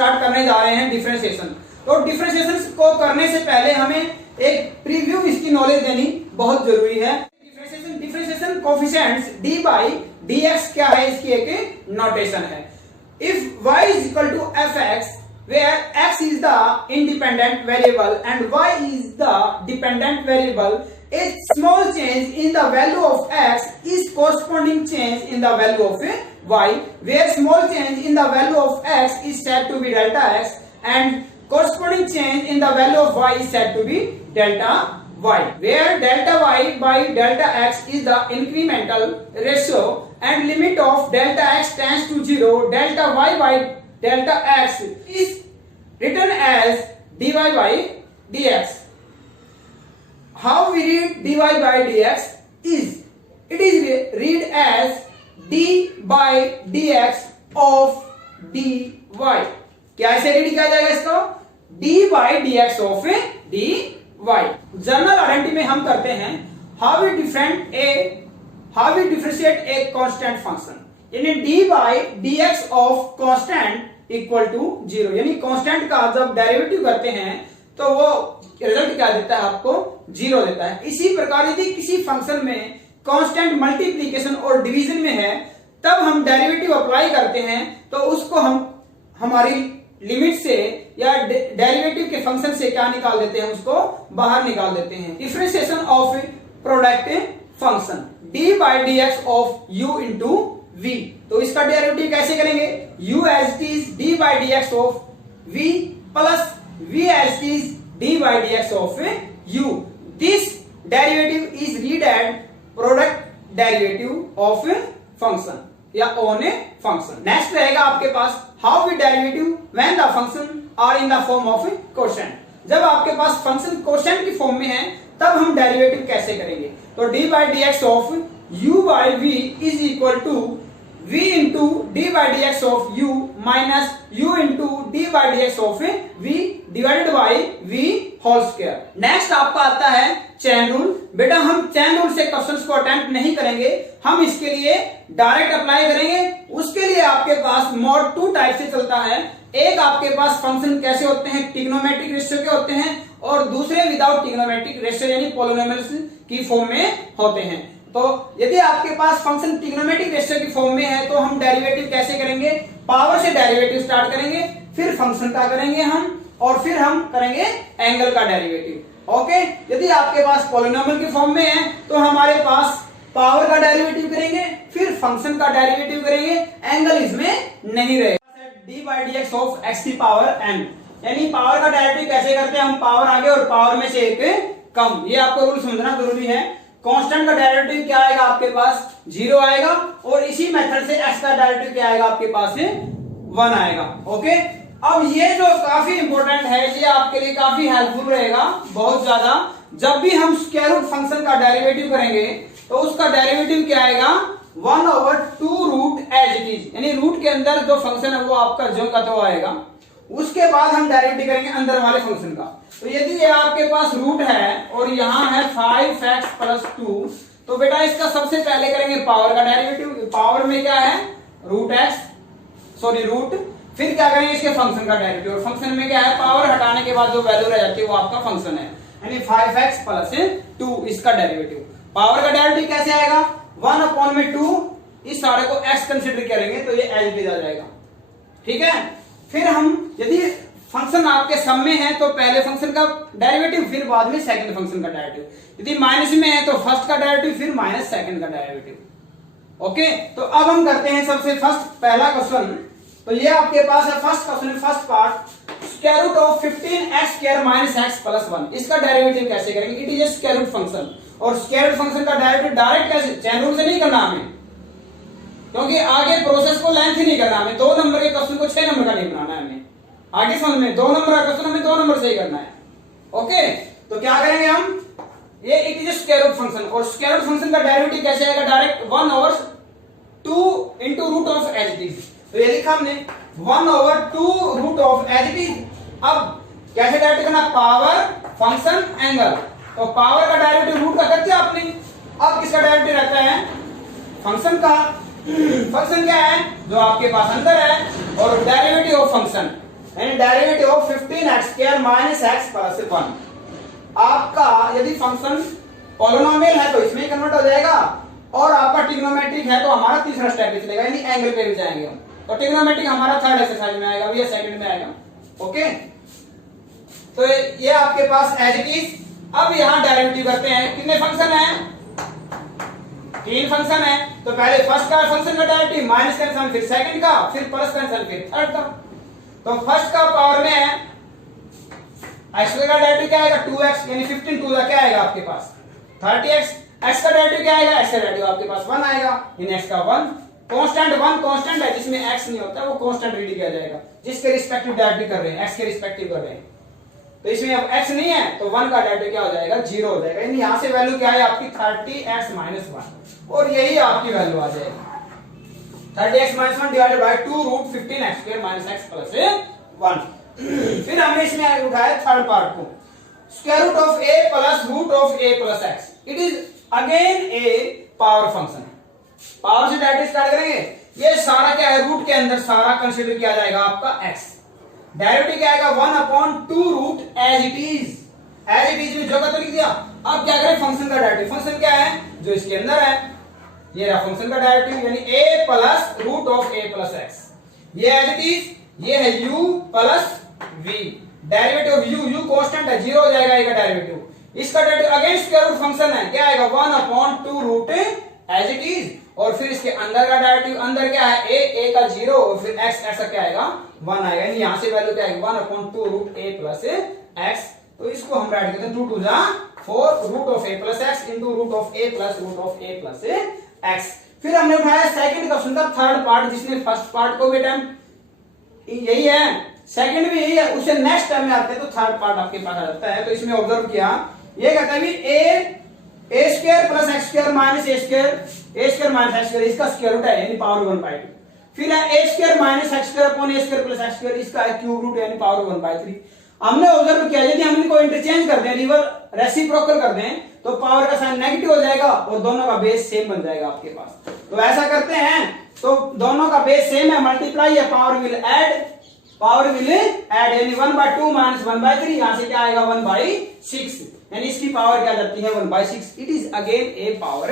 Start करने जा रहे हैं डिफरेंशिएशन। तो डिफरेंशिएशन को करने से पहले हमें एक प्रीव्यू इसकी नॉलेज देनी बहुत जरूरी है। Differentiation coefficients D by D x क्या है, इसकी एक नोटेशन है। If y is equal to fx where x is the independent variable and y is the dependent variable, a small change in the value of x is corresponding change in the value of y, where small change in the value of x is said to be delta x and corresponding change in the value of y is said to be delta y, where delta y by delta x is the incremental ratio and limit of delta x tends to 0, delta y by delta x is written as dy by dx. How we read dy by dx is, it is read as d by dx of dy. कैसे read किया जाएगा इसको? d by dx of dy. General identity में हम करते हैं how we differentiate a constant function, यानी d by dx of constant equal to 0, यानी कांस्टेंट का जब डेरिवेटिव करते हैं तो वो रिजल्ट क्या देता है, आपको 0 देता है। इसी प्रकार यदि किसी फंक्शन में कांस्टेंट मल्टीप्लिकेशन और डिवीजन में है तब हम डेरिवेटिव अप्लाई करते हैं तो उसको हम हमारी लिमिट से या डेरिवेटिव के फंक्शन से क्या निकाल देते हैं, उसको बाहर निकाल देते हैं। Differentiation of product function d by dx of u into v, तो इसका डेरिवेटिव कैसे करेंगे? u as it is d by dx of v plus v as it is d by dx of u. This derivative is read at product derivative of function या on a function. Next रहेगा आपके पास how we derivative when the function are in the form of quotient. जब आपके पास function quotient की form में है तब हम डेरिवेटिव कैसे करेंगे? तो d by dx of u by v is equal to v into d by dx of u minus u into d by dx of v divided by v whole square. Next आपका आता है chain rule. बेटा हम chain rule से questions को attempt नहीं करेंगे, हम इसके लिए डायरेक्ट अप्लाई करेंगे। उसके लिए आपके पास मोड 2 टाइप से चलता है। एक आपके पास फंक्शन कैसे होते हैं, ट्रिग्नोमेट्रिक रेशियो के होते हैं, और दूसरे विदाउट ट्रिग्नोमेट्रिक रेशियो यानी पॉलिनोमियल्स की फॉर्म में होते हैं। तो यदि आपके पास फंक्शन ट्रिग्नोमेट्रिक रेशियो की फॉर्म में है तो हम डेरिवेटिव कैसे करेंगे? पावर से डेरिवेटिव स्टार्ट करेंगे, फिर फंक्शन का करेंगे हम, और फिर हम करेंगे एंगल का डेरिवेटिव। ओके, यदि आपके पास पॉलिनोमियल की फॉर्म में है तो हमारे पास पावर का डेरिवेटिव करेंगे, फिर फंक्शन का डेरिवेटिव करेंगे, एंगल इसमें नहीं रहेगा। d by dx of x की पावर n, यानी पावर का डेरिवेटिव कैसे करते हैं? हम पावर आगे और पावर में से एक कम, ये आपको रूल समझना जरूरी है। कांस्टेंट का डेरिवेटिव क्या आएगा आपके पास? 0 आएगा, और इसी मेथड से x का डेरिवेटिव क्या आएगा आपके पास? 1 आएगा। ओके, अब ये जो काफी इंपॉर्टेंट है, ये आपके लिए काफी हेल्पफुल रहेगा बहुत ज्यादा। जब भी हम स्क्वायर रूट फंक्शन का डेरिवेटिव करेंगे तो उसका डेरिवेटिव क्या आएगा? 1/2 रूट एज इट इज, यानी रूट के अंदर जो फंक्शन है वो आपका जो का तो आएगा। उसके बाद हम डेरिवेटिव करेंगे अंदर वाले फंक्शन का। तो यदि ये आपके पास रूट है और यहाँ है 5x प्लस 2, तो बेटा इसका सबसे पहले करेंगे पावर का डेरिवेटिव। पावर में क्या है? रूट, फिर क्या करेंगे? इसके फंक्शन का डेरिवेटिव, और फंक्शन में क्या है? पावर हटाने के बाद जो वैल्यू रह जाती है वो आपका फंक्शन है, यानी 5x प्लस 2 इसका डेरिवेटिव। पावर का डेरिवेटिव कैसे आएगा? 1/2, इस सारे को x कंसिडर करेंगे तो ये एज इट इज आ जाएगा। ठीक है, फिर हम यदि फंक्शन आपके सम में है तो पहले फंक्शन का डेरिवेटिव, फिर बाद में सेकंड फंक्शन का डेरिवेटिव। यदि माइनस में है तो फर्स्ट का डेरिवेटिव, फिर माइनस सेकंड का डेरिवेटिव। ओके, तो अब हम करते हैं सबसे फर्स्ट पहला क्वेश्चन। तो ये आपके पास है first question, first part, square root of 15x square minus x plus 1, इसका डेरिवेटिव कैसे करेंगे? It is a square root function, और स्क्वायर रूट फंक्शन का डेरिवेटिव डायरेक्ट कैसे? चेन रूल से नहीं करना हमें, क्योंकि आगे प्रोसेस को लेंथ ही नहीं करना हमें। 2 नंबर के क्वेश्चन को 6 नंबर का नहीं बनाना है हमें। आगे समझ में 2 नंबर का क्वेश्चन हमें 2 नंबर से ही करना है। ओके, तो क्या करेंगे हम? ये it is square root function, और स्क्वायर रूट फंक्शन का डेरिवेटिव कैसे आएगा? Direct 1/2 into root of as it is. तो ये लिखा हमने 1/2 root of as it is. अब कैसे डायरेक्ट करना? Power, function, angle. तो पावर का डेरिवेटिव रूट का करते आपने, अब किसका डेरिवेटिव रहता है? फंक्शन का। फंक्शन क्या है? जो आपके पास अंदर है, और डेरिवेटिव ऑफ फंक्शन यानी derivative of 15x² minus x plus 1। आपका यदि फंक्शन पॉलिनोमियल है तो इसमें ही कन्वर्ट हो जाएगा, और आपका ट्रिग्नोमेट्रिक है तो हमारा तीसरा स्टेप भी चलेगा, यानी एंगल पे भी जाएंगे हम। तो ट्रिग्नोमेट्रिक हमारा थर्ड एक्सरसाइज में आएगा, ये सेकंड में आएगा। ओके, तो ये आपके पास एज इट इज। अब यहां डेरिवेटिव करते हैं। कितने फंक्शन है? 3 फंक्शन है। तो पहले फर्स्ट का फंक्शन का डेरिवेटिव माइनस का निशान, फिर सेकंड का, फिर प्लस का निशान, फिर थर्ड का। तो फर्स्ट का पावर में है x का डेरिवेटिव क्या आएगा 2x, यानी 15 2 क्या आएगा आपके पास 30x। x का डेरिवेटिव क्या आएगा, x का डेरिवेटिव आपके पास 1 आएगा, इन x का 1। कांस्टेंट 1 कांस्टेंट है, जिसमें x नहीं होता वो कांस्टेंट रीड किया जाएगा, जिसके रिस्पेक्टिव डेरिवेटिव कर रहे हैं, x के रिस्पेक्टिव कर रहे हैं। तो इसमें अब x नहीं है तो 1 का डेरिवेटिव क्या हो जाएगा 0 हो जाएगा, यानी यहां से वैल्यू क्या है आपकी 30x - 1, और यही आपकी वैल्यू आ जाएगी 30x - 1 divided by 2√15x² - x plus 1। फिर हमने इसमें उठाया थर्ड पार्ट को, square root of a plus root of a plus x। It is again a power function. Power से डायरेक्ट स्टार्ट करेंगे। ये सारा क्या है, रूट के अंदर सारा कंसीडर किया जाएगा आपका x। डेरिवेटिव क्या आएगा 1/2 root as it is. As it is में जगह तो लिख दिया। अब क्या करें, फंक्शन का डेरिवेटिव। फंक्शन क्या है जो इसके अंदर है, ये रहा फंक्शन का डेरिवेटिव, यानी a plus root of a plus x। ये एज इट इज, ये है u plus v। Derivative of u constant है, 0 हो जाएगा इसका डेरिवेटिव। इसका derivative again square root function है, क्या आएगा 1/2 रूट एज इट इज, और फिर इसके अंदर का डेरिवेटिव, अंदर क्या है a का 0, और फिर x ऐसा क्या आएगा 1 आएगा, यानी यहां से वैल्यू क्या आएगी 1/2 रूट a प्लस x। तो इसको हम राइट करते हैं 2 2 जा 4 root of a plus x into root of a plus root of a plus x। फिर हमने उठाया सेकंड क्वेश्चन का थर्ड पार्ट, जिसने फर्स्ट पार्ट को भी अटेम्प्ट यही है, सेकंड भी यही है, उससे नेक्स्ट टाइम में आते हैं तो थर्ड पार्ट आपके पास आ जाता है। तो इसमें ऑब्जर्व किया, ये कहता है a square plus x square minus a square minus x square, इसका स्क्वायर रूट है यानी पावर 1/2। फिर है a square minus x square upon a square plus x square, इसका है क्यूब रूट यानी पावर 1/3। हमने ऑब्जर्व किया यदि हम इनको इंटरचेंज कर दें, रिवर रेसिप्रोकल कर दें, तो पावर का साइन नेगेटिव हो जाएगा और दोनों का बेस सेम बन जाएगा आपके पास। तो ऐसा करते हैं, तो दोनों का बेस सेम है, मल्टीप्लाई है, पावर विल ऐड यानी 1/2 माइनस 1/3, यहां से क्या आएगा 1/6, यानी इसकी पावर क्या जाती है 1/6। It is again a power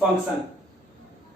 function,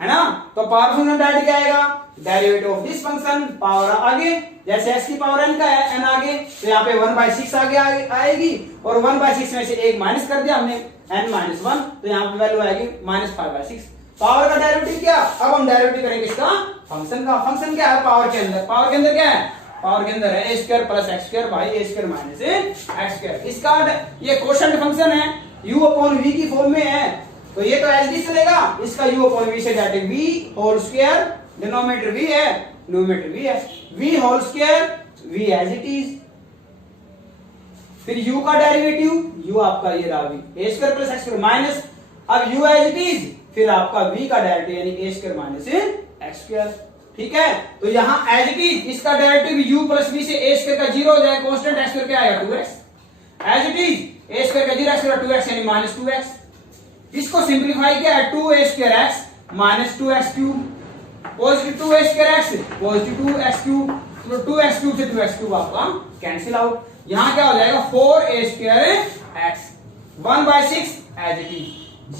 है ना। तो पावर फंक्शन डायरेक्ट क्या आएगा, derivative of this function, power आगे, जैसे x की पावर n का है n आगे, तो यहाँ पे 1/6 आगे आएगी, और 1/6 में से एक माइनस कर दिया हमने n - 1, तो यहाँ पे वैल्यू आएगी -5/6। पावर का डेरिवेटिव क्या, अब हम डेरिवेटिव करेंगे इसका फंक्शन का। फंक्शन क्या है पावर के अंदर, पावर के अंदर क्या है, पावर के अंदर है a square plus x square by a square minus x square. इसका ये क्वोशंट फंक्शन है, u अपॉन v की फॉर्म में है, तो ये तो एज डी चलेगा, इसका u अपॉन v से डायरेक्ट v whole square, denominator v है, न्यूमरेटर v है, v whole square v as it is. फिर u का डेरिवेटिव, u आपका ये रहा v, a square plus x square minus, अब u एज इट इज, फिर आपका v का डेरिवेटिव यानी a square minus x square. ठीक है, तो यहां एज इट इज इसका डेरिवेटिव u प्लस v से a स्क्वायर का 0 हो जाएगा, कांस्टेंट x स्क्वायर क्या आएगा 2x। As it is a square का 0 x स्क्वायर 2x यानी -2x। इसको सिंपलीफाई किया है 2a square x minus 2x cube, positive 2a square x positive 2x cube, तो 2x क्यूब से 2x क्यूब आपका कैंसिल आउट। यहां क्या हो जाएगा 4a square x 1/6 as it is.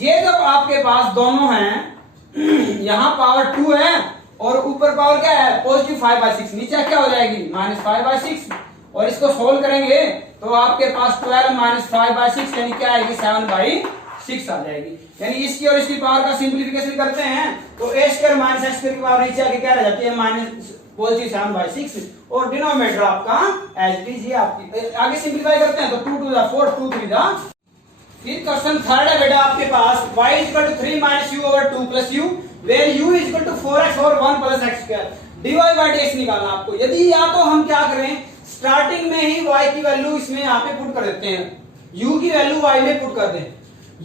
ये जब आपके पास दोनों हैं, यहां पावर 2 है और ऊपर पावर क्या है पॉजिटिव 5/6, नीचे क्या हो जाएगी -5/6, और इसको सोल्व करेंगे तो आपके पास 12 - 5/6 यानी क्या आएगी 7/6 आ जाएगी। यानी इसकी और इसकी पावर का सिंपलीफिकेशन करते हैं तो a square minus x square की पावर नीचे आके क्या रह जाती है पॉजिटिव 7/6, और डिनोमिनेटर आपका एज इट इज, ये आपकी आगे सिंपलीफाई करते हैं तो 2 2 4 2 3 जा। फिर क्वेश्चन थर्ड है बेटा आपके पास, y = 3 - u over 2 plus u where u = 4x और 1 plus x square। dy/dx निकालना आपको। यदि या तो हम क्या करें, स्टार्टिंग में ही y की वैल्यू इसमें यहाँ पे पुट कर देते हैं, u की वैल्यू y में पुट कर दें,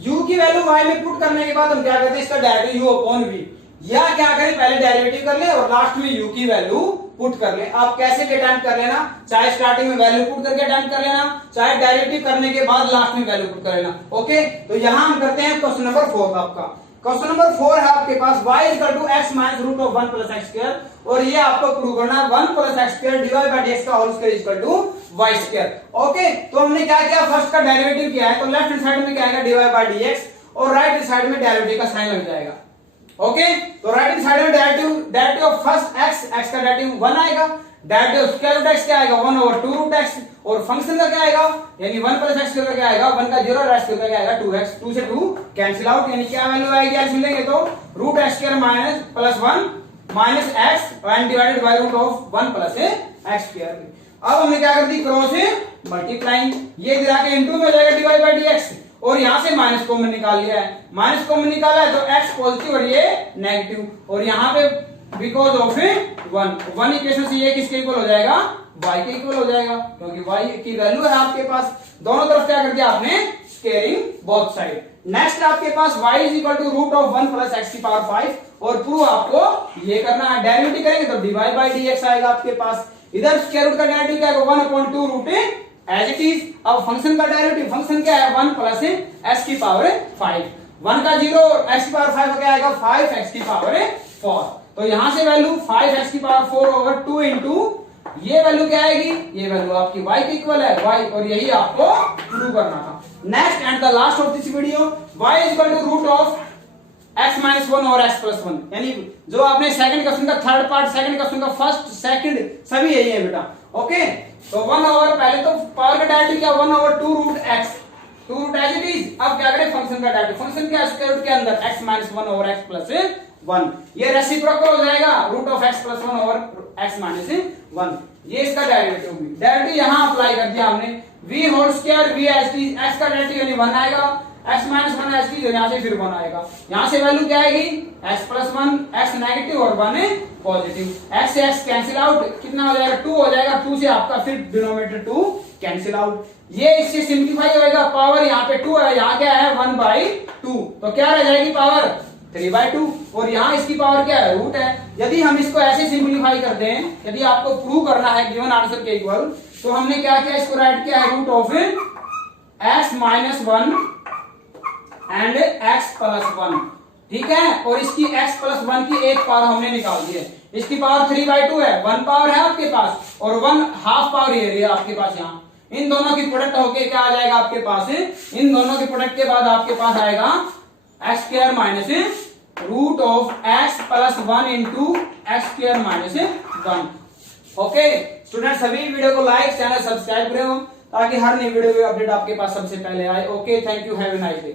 u की वैल्यू y में पुट करने के बाद हम क्या करते हैं, इसका डेरिवेटिव u अपॉन v, या क्या करें पहले डेरिवेटिव कर ले और लास्ट में u की वैल्यू पुट कर ले। आप कैसे भी अटेम्प्ट कर लेना, चाहे स्टार्टिंग में वैल्यू पुट करके अटेम्प्ट कर लेना, चाहे डेरिवेटिव करने के बाद लास्ट में वैल्यू पुट कर लेना। ओके, तो यहां हम करते हैं क्वेश्चन नंबर 4 आपका। क्वेश्चन नंबर 4 है आपके पास y equal to x minus root of 1 plus x square, और ये आपको प्रूव करना है 1 plus x square dy by dx का whole square equal to y square. Okay, तो हमने क्या किया, फर्स्ट का डेरिवेटिव किया है, तो लेफ्ट हैंड साइड में क्या आएगा डीवाई बाई dx, और राइट हैंड साइड में डेरिवेटिव का साइन लग जाएगा। ओके, तो राइट हैंड साइड में डेरिवेटिव ऑफ फर्स्ट x का डेरिवेटिव 1 आएगा, derivative of square root x क्या आएगा 1 ओवर 2 रूट x, और फंक्शन का क्या आएगा यानी 1 प्लस x का क्या आएगा 1 का 0 और x का क्या आएगा 2x, 2 से 2 कैंसिल आउट, यानी क्या वैल्यू आएगी आज मिलेंगे तो root x square minus plus 1 minus x and divided by root of 1 plus x square. अब हमने क्या कर दी, क्रॉस मल्टीप्लाइंग, ये गिरा के इनटू में हो जाएगा डिवाइड बाय dx, और यहां से माइनस कॉमन निकाल लिया है, माइनस कॉमन निकाला है तो x पॉजिटिव और ये नेगेटिव, और यहां पे बिकॉज ऑफ 1 इक्वेशन से ये किसके इक्वल हो जाएगा y के इक्वल हो जाएगा, क्योंकि y की वैल्यू है आपके पास, दोनों तरफ क्या कर दिया आपने स्क्वेयरिंग बोथ साइड। नेक्स्ट आपके पास y is equal to root of 1 plus x की पावर 5, और प्रूव आपको ये करना है, डेरिवेटिव करेंगे तो dy बाई dx आएगा आपके पास, इधर स्क्वायर रूट का डेरिवेटिव क्या है 1/2 रूट एज इट इज। अब फंक्शन का डेरिवेटिव, फंक्शन क्या है 1 प्लस x की पावर 5, 1 का 0 और x की पावर 5 क्या आएगा 5x की पावर 4, तो यहां से वैल्यू 5x की पावर 4 ओवर 2 इंटू ये वैल्यू क्या आएगी, ये वैल्यू आपकी y के इक्वल है y, और यही आपको प्रूव करना था। Next and the last of this video, y is equal to root of x minus 1 और x प्लस 1, यानी जो आपने सेकंड क्वेश्चन का थर्ड पार्ट, सेकंड क्वेश्चन का फर्स्ट सेकंड सभी यही है बेटा। ओके, तो 1 ओवर, पहले तो पावर का डेरिवेटिव क्या 1 over 2 root x, 2 root as it is. अब क्या करें फंक्शन का डेरिवेटिव, फंक्शन क्या है स्क्वायर रूट के अंदर x minus 1 over x plus 1, ये रेसिप्रोकल हो जाएगा root of x plus 1 over x minus 1, ये इसका डेरिवेटिव भी, डेरिवेटिव यहां अप्लाई कर दिया हमने, v whole square v as it is, x का डेरिवेटिव यानी 1 आएगा, x minus 1 as it is, यहां से फिर 1 आएगा, यहां से वैल्यू क्या आएगी x प्लस 1, x नेगेटिव और 1 पॉजिटिव, x से x कैंसिल आउट, कितना हो जाएगा 2 हो जाएगा, 2 से आपका फिर डिनोमिनेटर 2 कैंसिल आउट, ये इससे सिंप्लीफाई होएगा, पावर यहाँ पे 2 है, यहाँ क्या है 1/2, तो क्या रह जाएगी पावर 3/2, और यहाँ इसकी पावर क्या है रूट है। यदि हम इसको ऐसे सिंप्लीफाई करते हैं, यदि आपको प्रूव करना है गिवन आंसर के इक्वल, तो हमने क्या किया, इसको राइट किया है root of x minus 1 and x plus 1, ठीक है, और इसकी x प्लस 1 की एक पावर हमने निकाल दी है, इसकी पावर 3/2 है, 1 पावर है आपके पास, और 1 हाफ पावर ये आपके पास, यहाँ इन दोनों की प्रोडक्ट होके क्या आ जाएगा आपके पास, इन दोनों की प्रोडक्ट के बाद आपके पास आएगा x square minus root of x plus 1 into x square minus 1। Okay student, सभी वीडियो को लाइक, चैनल सब्सक्राइब करें ताकि हर नई वीडियो की अपडेट आपके पास सबसे पहले आए। Okay, thank you, have a nice day.